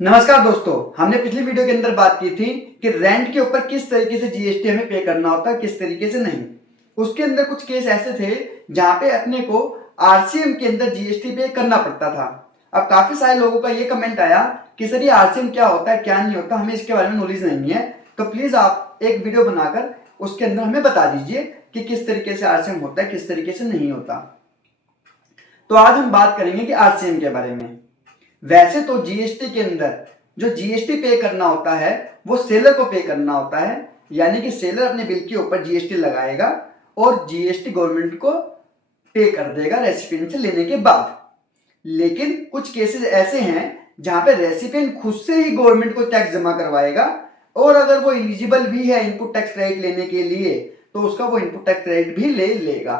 नमस्कार दोस्तों, हमने पिछली वीडियो के अंदर बात की थी कि रेंट के ऊपर किस तरीके से जीएसटी हमें पे करना होता है, किस तरीके से नहीं। उसके अंदर कुछ केस ऐसे थे जहां पे अपने को आरसीएम के अंदर जीएसटी पे करना पड़ता था। अब काफी सारे लोगों का ये कमेंट आया कि सर ये आरसीएम क्या होता है, क्या नहीं होता, हमें इसके बारे में नॉलेज नहीं है। तो प्लीज आप एक वीडियो बनाकर उसके अंदर हमें बता दीजिए कि किस तरीके से आरसीएम होता है, किस तरीके से नहीं होता। तो आज हम बात करेंगे कि आरसीएम के बारे में। वैसे तो जीएसटी के अंदर जो जीएसटी पे करना होता है वो सेलर को पे करना होता है, यानी कि सेलर अपने बिल के ऊपर जीएसटी लगाएगा और जीएसटी गवर्नमेंट को पे कर देगा रेसिपिएंट से लेने के बाद। लेकिन कुछ केसेस ऐसे हैं जहां पे रेसिपिएंट खुद से ही गवर्नमेंट को टैक्स जमा करवाएगा, और अगर वो एलिजिबल भी है इनपुट टैक्स क्रेडिट लेने के लिए तो उसका वो इनपुट टैक्स क्रेडिट भी ले लेगा।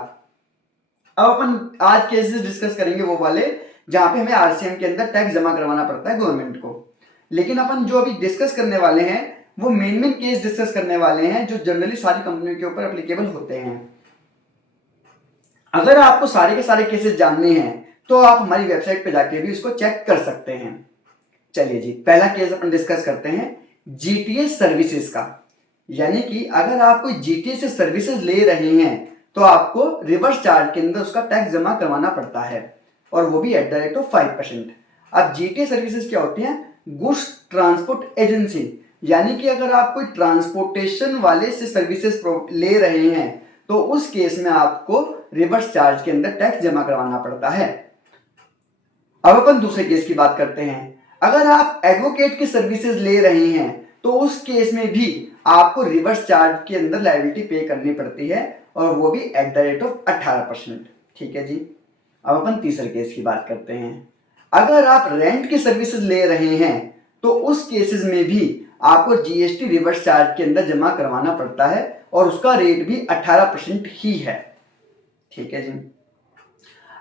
अब अपन आज केसेस डिस्कस करेंगे वो वाले जहां पे हमें आरसीएम के अंदर टैक्स जमा करवाना पड़ता है गवर्नमेंट को। लेकिन अपन जो अभी डिस्कस करने वाले हैं वो मेन केस डिस्कस करने वाले हैं जो जनरली सारी कंपनियों के ऊपर एप्लीकेबल होते हैं। अगर आपको सारे के सारे केसेस जानने हैं तो आप हमारी वेबसाइट पे जाके भी इसको चेक कर सकते हैं। चलिए जी, पहला केस अपन डिस्कस करते हैं जीटीएस सर्विसेज का। यानी कि अगर आप कोई जीटीएस से सर्विसेज ले रहे हैं तो आपको रिवर्स चार्ज के अंदर उसका टैक्स जमा करवाना पड़ता है, और वो भी एट द रेट ऑफ 5%। अब जीटीएस सर्विसेज क्या होती हैं? Goods transport agency. यानी कि अगर आप कोई ट्रांसपोर्टेशन वाले से सर्विसेज ले रहे हैं तो उस केस में आपको रिवर्स चार्ज के अंदर टैक्स जमा करवाना पड़ता है। अब अपन दूसरे केस की बात करते हैं। अगर आप एडवोकेट की सर्विसेज ले रहे हैं तो उस केस में भी आपको रिवर्स चार्ज के अंदर लायबिलिटी पे करनी पड़ती है, और वो भी एट द रेट ऑफ 18%। ठीक है जी। अब अपन तीसरे केस की बात करते हैं। अगर आप रेंट की सर्विसेज ले रहे हैं तो उस केसेस में भी आपको जीएसटी रिवर्स चार्ज के अंदर जमा करवाना पड़ता है, और उसका रेट भी 18% ही है। ठीक है जी।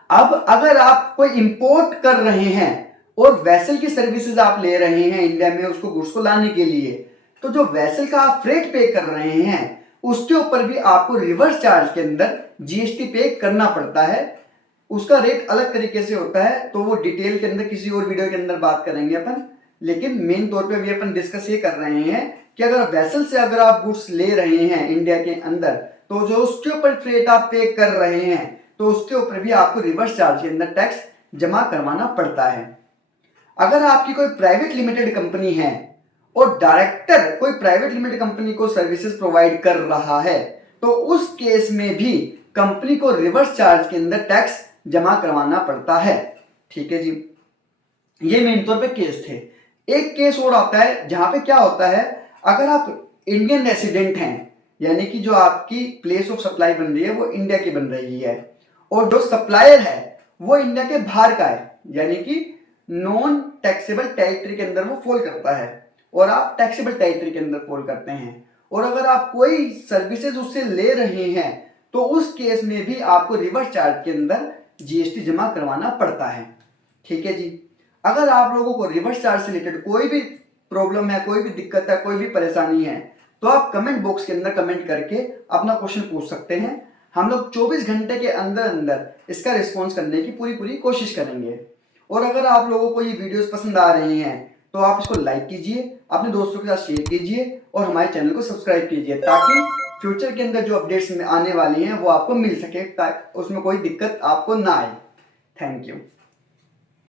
अब अगर आप कोई इंपोर्ट कर रहे हैं और वेसल की सर्विसेज आप ले रहे हैं इंडिया में उसको गुड्स को लाने के लिए, तो जो वेसल का आप फ्रेट पे कर रहे हैं उसके ऊपर भी आपको रिवर्स चार्ज के अंदर जीएसटी पे करना पड़ता है। उसका रेट अलग तरीके से होता है, तो वो डिटेल के अंदर किसी और वीडियो के अंदर बात करेंगे अपन। लेकिन मेन तौर पे भी अपन डिस्कस ये कर रहे हैं कि अगर वेसल से अगर आप गुड्स ले रहे हैं इंडिया के अंदर तो जो उसके ऊपर फ्रेट आप पे कर रहे हैं तो उसके ऊपर भी आपको रिवर्स चार्ज के अंदर टैक्स जमा करवाना पड़ता है। अगर आपकी कोई प्राइवेट लिमिटेड कंपनी है और डायरेक्टर कोई प्राइवेट लिमिटेड कंपनी को सर्विसेज प्रोवाइड कर रहा है तो उस केस में भी कंपनी को रिवर्स चार्ज के अंदर टैक्स जमा करवाना पड़ता है। ठीक है जी। ये मेन तौर पे केस थे। एक केस और आता है जहां पे क्या होता है, अगर आप इंडियन रेसिडेंट हैं, यानी कि जो आपकी प्लेस ऑफ सप्लाई बन रही है वो इंडिया की बन रही है, और जो सप्लायर है वो इंडिया के बाहर का है, यानी कि नॉन टैक्सेबल टेरिटरी के अंदर वो फॉल करता है, और आप टैक्सेबल टेरिटरी के अंदर फॉल करते हैं, और अगर आप कोई सर्विसेज उससे ले रहे हैं तो उस केस में भी आपको रिवर्स चार्ज के अंदर जीएसटी जमा करवाना पड़ता है। ठीक है जी। अगर आप लोगों को रिवर्स चार्ज से रिलेटेड कोई भी प्रॉब्लम है, कोई भी दिक्कत है, कोई भी परेशानी है, तो आप कमेंट बॉक्स के अंदर कमेंट करके अपना क्वेश्चन पूछ सकते हैं। हम लोग 24 घंटे के अंदर अंदर इसका रिस्पॉन्स करने की पूरी कोशिश करेंगे। और अगर आप लोगों को ये वीडियोस पसंद आ रही हैं तो आप इसको लाइक कीजिए, अपने दोस्तों के साथ शेयर कीजिए, और हमारे चैनल को सब्सक्राइब कीजिए, ताकि फ्यूचर के अंदर जो अपडेट्स आने वाली हैं वो आपको मिल सके, उसमें कोई दिक्कत आपको ना आए। Thank you.